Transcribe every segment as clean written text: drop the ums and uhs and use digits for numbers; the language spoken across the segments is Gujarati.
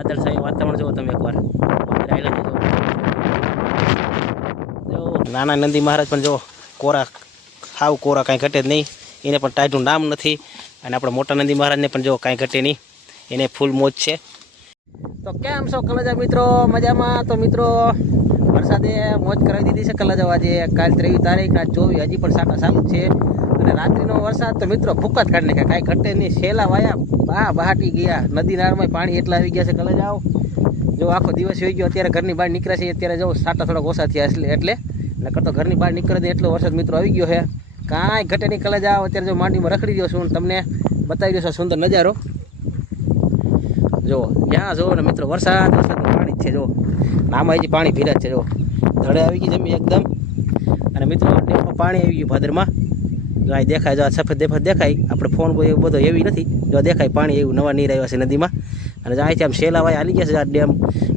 વાદળછાયું વાતાવરણ જુઓ તમે એકવાર. જો નાના નંદી મહારાજ પણ જો કોરા, હાવ કોરા, કાંઈ ઘટે જ નહીં. એને પણ ટાઈટનું નામ નથી. અને આપણે મોટા નંદી મહારાજને પણ જો કાંઈ ઘટે નહીં, એને ફૂલ મોજ છે. તો કેમ છો કલેજા મિત્રો? મજામાં? તો મિત્રો વરસાદે મોજ કરાવી દીધી છે કલેજા. આજે કાલ 23 તારીખ, આજ 24, હજી પણ સાટા ચાલુ જ છે. અને રાત્રિનો વરસાદ તો મિત્રો ભૂકા જ કાઢી નાખ્યા, કાંઈ ઘટે નહીં. શેલા વાયા બહાટી ગયા, નદી નાળમાં પાણી એટલા આવી ગયા છે કલેજાઓ. જો આખો દિવસ હોઈ ગયો, અત્યારે ઘરની બહાર નીકળે છે. અત્યારે જો સાટા થોડાક ઓછા થયા એટલે નકર તો ઘરની બહાર નીકળે એટલો વરસાદ મિત્રો આવી ગયો છે. કાંઈ ઘટે નહીં કલેજાઓ. અત્યારે જો માંડીમાં રખડી રહ્યો છું, તમને બતાવી રહ્યો છું સુંદર નજારો. જો ત્યાં જો ને મિત્રો વરસાદનું પાણી જ છે. જો નામાં હજી પાણી ભીરા જ છે. જો ધડે આવી ગઈ જમી એકદમ. અને મિત્રો ડેમમાં પાણી આવી ગયું ભાદરમાં. જો આ દેખાય, જો આ સફેદ દેખાય. આપણે ફોન કોઈ એવું બધો એવી નથી. જો દેખાય પાણી એવું નવા નીર આવ્યા છે નદીમાં. અને જો અહીંથી આમ શેલા વાય હાલી ગયા છે. આ ડેમ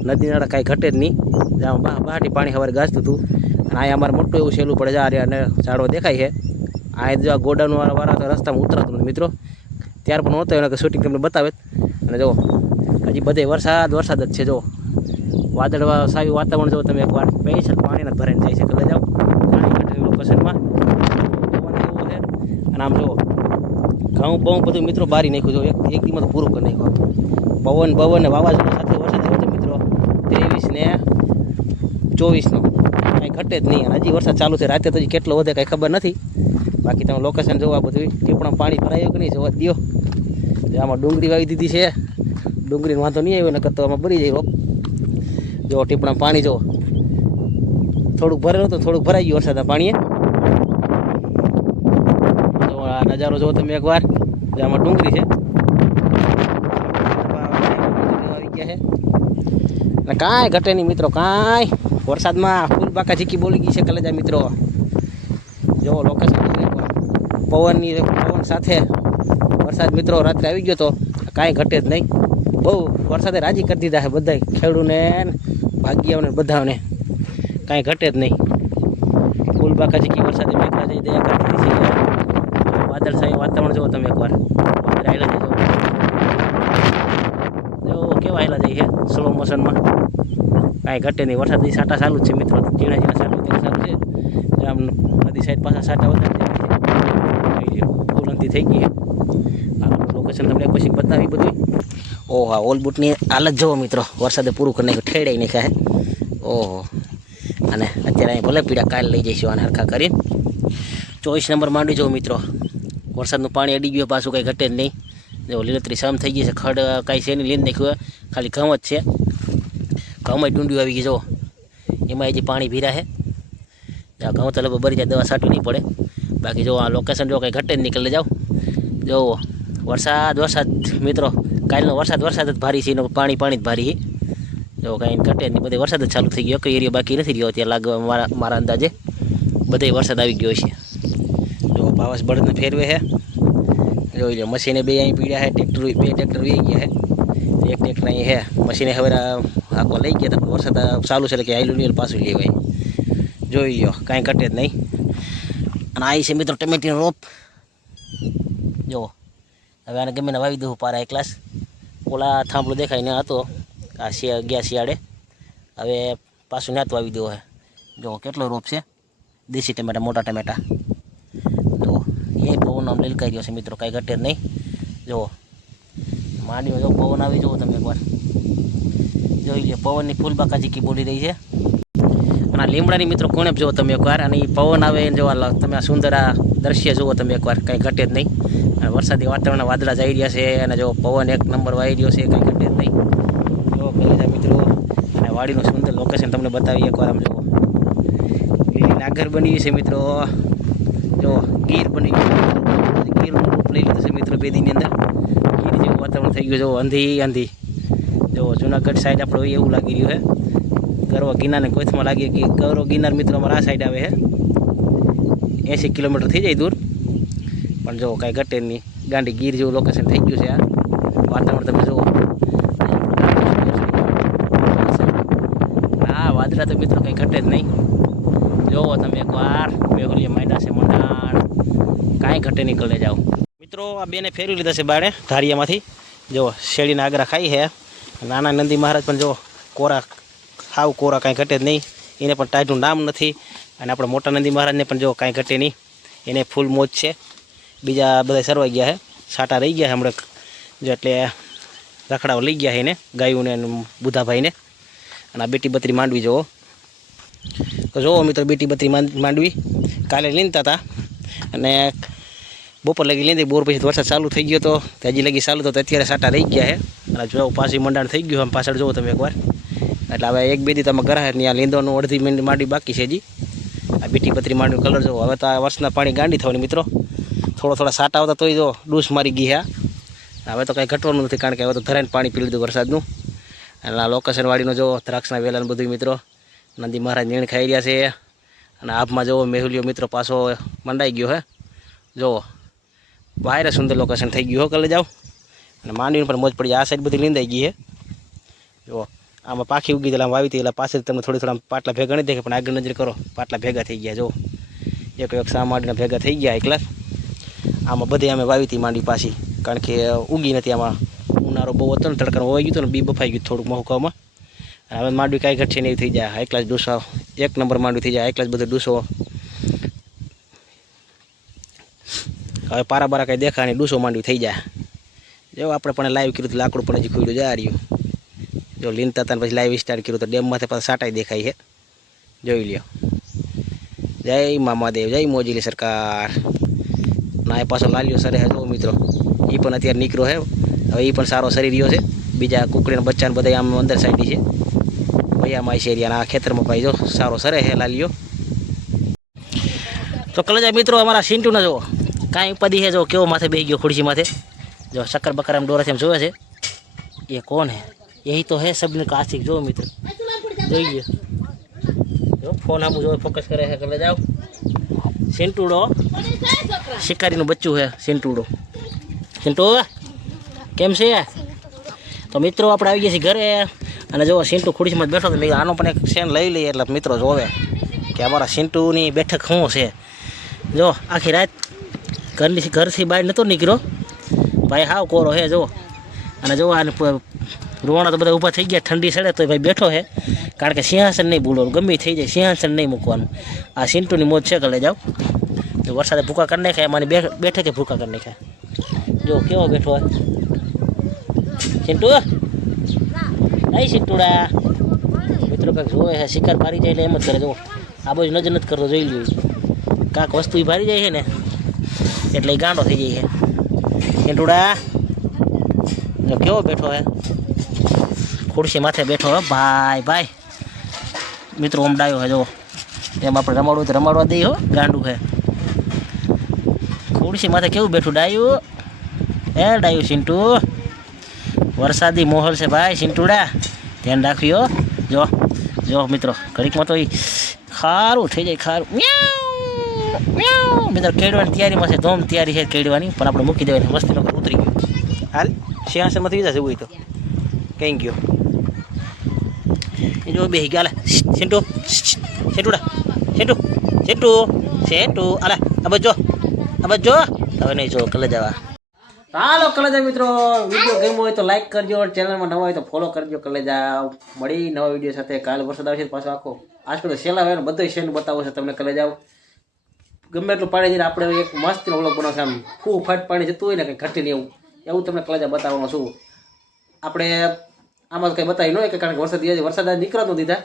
નદી નાળા કાંઈ ઘટે જ નહીં. જ્યાં બહારથી પાણી સવારે ગાજતું હતું. અને અહીંયા અમારે મોટું એવું સહેલું પડે છે. આ અને ઝાડવા દેખાય છે. આ જો આ ગોડાઉન વાળા તો રસ્તામાં ઉતરાતું નથી મિત્રો. ત્યાર પણ નહોતો એને કે શૂટિંગ તમને બતાવે. અને જો હજી બધે વરસાદ જ છે. જો વાદળ સાયું વાતાવરણ જો તમે એકવાર પૈસા પાણીના ભરાઈને જાય છે કલે જાઓ લોકેશનમાં. અને આમ જો ઘઉં બહુ બધું મિત્રો બારી નાખ્યું. જો એક દીમાં તો પૂરું કરી નાખ્યું. પવન ને વાવાઝોડા સાથે વરસાદ આવ્યો છે મિત્રો 23 ને 24નો. કાંઈ ઘટે જ નહીં. અને હજી વરસાદ ચાલુ છે. રાતે તો હજી કેટલો વધે કાંઈ ખબર નથી. બાકી તમે લોકેશન જોવા બધું ટીપણા પાણી ભરાયું કે નહીં જોવા દો. આમાં ડુંગળી વાવી દીધી છે. ડુંગળીનો વાંધો નહીં આવ્યો, નકર તો આમાં ભરી જાય રોપ. જો ટીપણા પાણી જો થોડુંક ભરેલું તો થોડુંક ભરાઈ ગયું વરસાદના પાણીએ. જો આ નજારો જો તમે એકવાર. આમાં ડુંગળી છે આવી ગયા છે. અને કાંઈ ઘટે નહીં મિત્રો, કાંઈ. વરસાદમાં ફૂલ બાકા ચીકી બોલી ગઈ છે કલેજા મિત્રો. જો લોકેશન પવન સાથે વરસાદ મિત્રો રાત્રે આવી ગયો તો કાંઈ ઘટે જ નહીં. બહુ વરસાદે રાજી કરી દીધા છે બધા ખેડૂને, ભાગ્યાઓને, બધાને. કાંઈ ઘટે જ નહીં. ફૂલ બાકા ચીકી વરસાદે મેઘરાજાએ દયા કરી દીધી છે. વાદળછાયું વાતાવરણ જુઓ તમે એકવાર. વાદળ આવેલા જો કેવા આવેલા જાય છે સ્લો મોશનમાં. કાંઈ ઘટે નહીં. વરસાદ સાટા ચાલુ જ છે મિત્રો. ઝીણા સાટા ચાલુ છે. આમ નદી સાઈડ પાછા સાટા વધારે ફૂલ અંતિ થઈ ગઈ. લોકેશન તમને પછી બતાવી બધું. ઓહો ઓલ બૂટની હાલત જુઓ મિત્રો. વરસાદે પૂરું કરી નાખ્યું, ઠેડાઈ નાખ્યા હે. ઓહો. અને અત્યારે અહીં ભલે પીડા કાલ લઈ જઈશું આને હરખા કરીને. 24 નંબર માંડી જવું મિત્રો. વરસાદનું પાણી અડી ગયું પાછું, કાંઈ ઘટે જ નહીં. જો લીલોતરી સામ થઈ ગઈ છે. ખડ કાંઈ છે નહીં, લીન નાખ્યું. ખાલી ઘઉં જ છે. ઘઉંમાં ડુંડિયું આવી ગઈ. જો એમાં હજી પાણી ભીરા છે. ઘઉં તો લગભગ ભરી જાય, દવા છાંટવી નહીં પડે. બાકી જો આ લોકેશન જો કંઈ ઘટે જ નીકળે જાઓ. જો વરસાદ મિત્રો. કાલનો વરસાદ જ ભારી છે. એનું પાણી જ ભારી. જો કાંઈ ઘટે નહીં. બધે વરસાદ જ ચાલુ થઈ ગયો. કઈ એરિયા બાકી નથી રહ્યો ત્યાં લાગવા મારા અંદાજે. બધે વરસાદ આવી ગયો છે. જો પાવસ બળદને ફેરવે છે. જોઈ લો મશીને બે અહીં પીડ્યા છે. બે ટ્રેક્ટર વી ગયા છે. એક ટ્રેક્ટર અહીં છે. મશીને હવે આખો લઈ ગયા. તો વરસાદ ચાલુ છે એટલે કે આયલું નહીં પાછું લેવાય. જોઈ લો કાંઈ ઘટે જ નહીં. અને આ છે મિત્રો ટમેટીનો રોપ. જો હવે આને ગમે વાવી દઉં પારા એક ક્લાસ. ઓલા થાંભલો દેખાય ને હતો આ ગયા શિયાળે. હવે પાછું નાતું વાવી દેવું હે. જો કેટલો રોપ છે. દેશી ટમેટા, મોટા ટમેટા. જો એ પવન આમ લીલકાઈ રહ્યો છે મિત્રો. કાંઈ ઘટે જ નહીં. જો માંડીમાં જો પવન આવી જુઓ તમે એકવાર. જોઈ લો પવનની ફૂલ બાકા ચીકી બોલી રહી છે. અને આ લીમડાની મિત્રો કોણેપ જુઓ તમે એકવાર. અને એ પવન આવે એને જોવા તમે આ સુંદર આ દ્રશ્ય જુઓ તમે એકવાર. કાંઈ ઘટે જ નહીં. અને વરસાદી વાતાવરણ વાદળા જઈ રહ્યા છે. અને જો પવન એક નંબર વાઈ રહ્યો છે. કાંઈ ઘટે જ નહીં. જો કલેજા મિત્રો. અને વાડીનું સુંદર લોકેશન તમને બતાવી એકવાર. આમ જુઓ લીલી નાગર બની છે મિત્રો. જો ગીર બની ગયું. ગીરનું રૂપ લઈ લીધું છે મિત્રો 2 દિનની અંદર. ગીર જેવું વાતાવરણ થઈ ગયું. જો અંધી. જો જુનાગઢ સાઈડ આપણે એવું લાગી રહ્યું છે. ગરવા ગિરનારને કોઈથમાં લાગીએ કે ગૌરવ ગિરનાર મિત્રો અમારા આ સાઈડ આવે છે. 80 કિલોમીટર થઈ જાય દૂર. પણ જો કાંઈ ઘટે નહીં. ગાંડી ગીર જેવું લોકેશન થઈ ગયું છે. આ વાતાવરણ તમે જુઓ. હા વાદળા તો મિત્રો કંઈ ઘટે જ નહીં. જોવો તમે એકવાર. મેઘોલીએ માંડ્યા છે મંડાણ. કાંઈ ઘટે નહીં કલે જાઓ મિત્રો. આ બેને ફેરવી લીધા છે બાળે ધારિયામાંથી. જો શેરડીના આગરા ખાઈ છે. નાના નંદી મહારાજ પણ જો કોરા હાવ કોરા કાંઈ ઘટે જ નહીં, એને પણ ટાઈટનું નામ નથી. અને આપણે મોટા નંદી મહારાજને પણ જો કાંઈ ઘટે નહીં, એને ફૂલ મોજ છે. બીજા બધા સરવાઈ ગયા છે, સાટા રહી ગયા છે હમણાં જો, એટલે રખડાવ લઈ ગયા છે એને ગાયુંને બુધાભાઈને. અને આ બેટી બત્રી માંડવી જોવો, તો જોવો મિત્રો બેટી બત્રી માંડવી કાલે લીંધતા હતા અને બપોર લગી લીધી. બોર પછી વરસાદ ચાલુ થઈ ગયો તો હજી લગી ચાલુ તો અત્યારે સાટા રહી ગયા છે. અને જો પાછી મંડાણ થઈ ગયું આમ પાછળ જોવો તમે એકવાર. એટલે હવે એક બે દી તમે ગરાહે ત્યાં લીંદોનું અડધી મિનિટ માંડવી બાકી છે હજી. આ બેટી બત્રી માંડવી કલર જોવો. હવે તો આ વર્ષના પાણી ગાંડી થવાની મિત્રો, થોડા સાટા આવતા તોય જો ડૂસ મારી ગઈ હા. હવે તો કાંઈ ઘટવાનું નથી, કારણ કે હવે તો ધરાઈને પાણી પી લીધું વરસાદનું. અને આ લોકેશનવાળીનો જો દ્રાક્ષના વેલાનું બધું મિત્રો, નંદી મહારાજ નીણ ખાઈ રહ્યા છે. અને આભમાં જોવો મેહુલિયો મિત્રો પાછો મંડાઈ ગયો હે જોવો. વાયરે સુંદર લોકેશન થઈ ગયું હો કલે જાઓ. અને માંડવીને પણ મોજ પડી, આ સાઈડ બધી લીંદાઈ ગઈ છે જુઓ. આમાં પાખી ઉગી એટલે આમ વાવી હતી, એટલે પાછળ તમને થોડા પાટલા ભેગા નહીં દેખે, પણ આગળ નજર કરો પાટલા ભેગા થઈ ગયા જો. એક સા માંડીને ભેગા થઈ ગયા એકલા. આમાં બધી અમે વાવી હતી માંડવી પાછી, કારણ કે ઉગી નથી. આમાં ઉનાળો બહુ હતો ને, તડકાનું હોવાઈ ગયું હતું ને, બી બફાઈ ગયું થોડુંક મહોકામાં. હવે માંડવી કાંઈ ઘટશે નહીં, થઈ જાય એકલા જ ડૂસો, એક નંબર માંડવી થઈ જાય એકલા જ બધો ડૂસો. હવે પારા બારા કાંઈ દેખા નહીં, ડૂસો માંડવી થઈ જાય. જો આપણે પણ લાઈવ કર્યું હતું, લાકડું પણ હજી ખુલ્લું જાય રહ્યું જો. લીનતા હતા પછી લાઈવ સ્ટાર્ટ કર્યું તો ડેમમાંથી પાછા સાટાઈ દેખાય છે, જોઈ લ્યો. જય મામાદેવ, જય મોજીલી સરકાર. ના એ પાછો લાલ્યો સરે હે જો મિત્રો, એ પણ અત્યારે નીકળ્યો છે. હવે એ પણ સારો સરી રહ્યો છે. બીજા કુકડીના બચ્ચાને બધા આમ અંદર સાઈડ છે, ભૈયામાં છે એરિયાના. આ ખેતરમાં ભાઈ જો સારો સરે હે લાલ્યો. તો કલેજા મિત્રો અમારા સિન્ટુના જો કાંઈ ઉપાધિ છે જો, કેવો માથે બેસી ગયો ખુરશી માથે જો. શક્કર બકર આમ ડોરાથી એમ જોવે છે. એ કોણ હે? यही तो है सबने काशिक जो मित्र જોઈએ જો. ફોન આમ જો ફોકસ કરે છે કલે જાવ. સિન્ટુડો શિકારીનું બચ્ચું છે સિન્ટુડો. સિન્ટુ કેમ છે? તો મિત્રો આપણે આવી ગયા છીએ ઘરે. અને જો સિન્ટુ ખુરશીમાં બેઠો તો મેં આનો પણ એક સેન લઈ લઈએ, એટલે મિત્રો જોવે કે અમારા સિન્ટુની બેઠક શું છે. જો આખી રાત ઘરથી બહાર નહોતો નીકળ્યો ભાઈ, હાવ કોરો હે જો. અને જો આ રોવાણા તો બધા ઊભા થઈ ગયા, ઠંડી સડે તો ભાઈ બેઠો છે, કારણ કે સિંહાસન નહીં ભૂલવાનું, ગમે થઈ જાય સિંહાસન નહીં મૂકવાનું. આ સિન્ટુની મોજ છે કલે જાઓ. તો વરસાદે ભૂકા કરી નાખ્યા, મારી બેઠે કે ભૂકા કરી નાખ્યા જો. કેવો બેઠો હોય સિન્ટુ? નહીં સિન્ટુડા મિત્રો કાંઈક જોવે છે, શિકાર ભારી જાય એટલે એમ જ કરે જો. આ બાજુ નજર નથી કરતો, જોઈ લ્યો. કાંક વસ્તુ એ ભારી જાય છે ને એટલે એ ગાંડો થઈ જાય છે. સિન્ટુડા જો કેવો બેઠો હે, ખુરશી માથે બેઠો હે ભાઈ. મિત્રો આમ ડાયો હે જો. એમ આપણે રમાડવું તો રમાડવા દઈએ હો, ગાંડું હે. ખુરશી માથે કેવું બેઠું ડાયું એ ડાયું સિન્ટુ. વરસાદી માહોલ છે ભાઈ સિન્ટુડા, ધ્યાન રાખ્યો જો. જો મિત્રો ઘડીકમાં તો એ ખારું થઈ જાય, ખારું. મિત્રો કેળવાની તૈયારીમાં છે, ધોમ તૈયારી છે કેળવાની, પણ આપણે મૂકી દેવાની. મસ્તીનો ઉતરી ગયો હાલ સિંહાસનમાંથી જશે એવું તો કઈ ગયો એ જો બેસી ગયા. સિન્ટુ સિન્ટુડા સિન્ટુ સિન્ટુ સિન્ટુ અલા આ બજો હવે નહીં જો કલે જવા. હાલો કલેજા મિત્રો, વિડીયો ગમ્યો હોય તો લાઈક કરજો, ચેનલમાં નવા હોય તો ફોલો કરજો. કલેજા મળી નવા વિડીયો સાથે. કાલે વરસાદ આવશે પાછો આખો આજકાલ તો સેલા હોય ને બધો શેર બતાવો છે તમને. કલેજા ગમે એટલું પાણી જઈને આપણે એક મસ્તનો વ્લોગ બનાવશે, આમ ખૂબ ફાટ પાણી જતું હોય ને કંઈ ઘટે નહીં એવું તમને કલેજા બતાવવાનું છું. આપણે આમાં કંઈ બતાવી ન હોય, કારણ કે વરસાદ નીકળતો દીધા.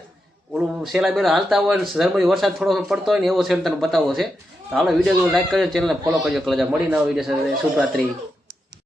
ઓલું સેલા બેલા હાલતા હોય ને ઝરમરી વરસાદ થોડો પડતો હોય ને એવો સેલ તમને બતાવવો છે. તો હાલો વિડીયો લાઈક કરજો, ચેનલને ફોલો કરજો. કલેજા મળી નવા વિડીયો સાથે. શુભરાત્રી.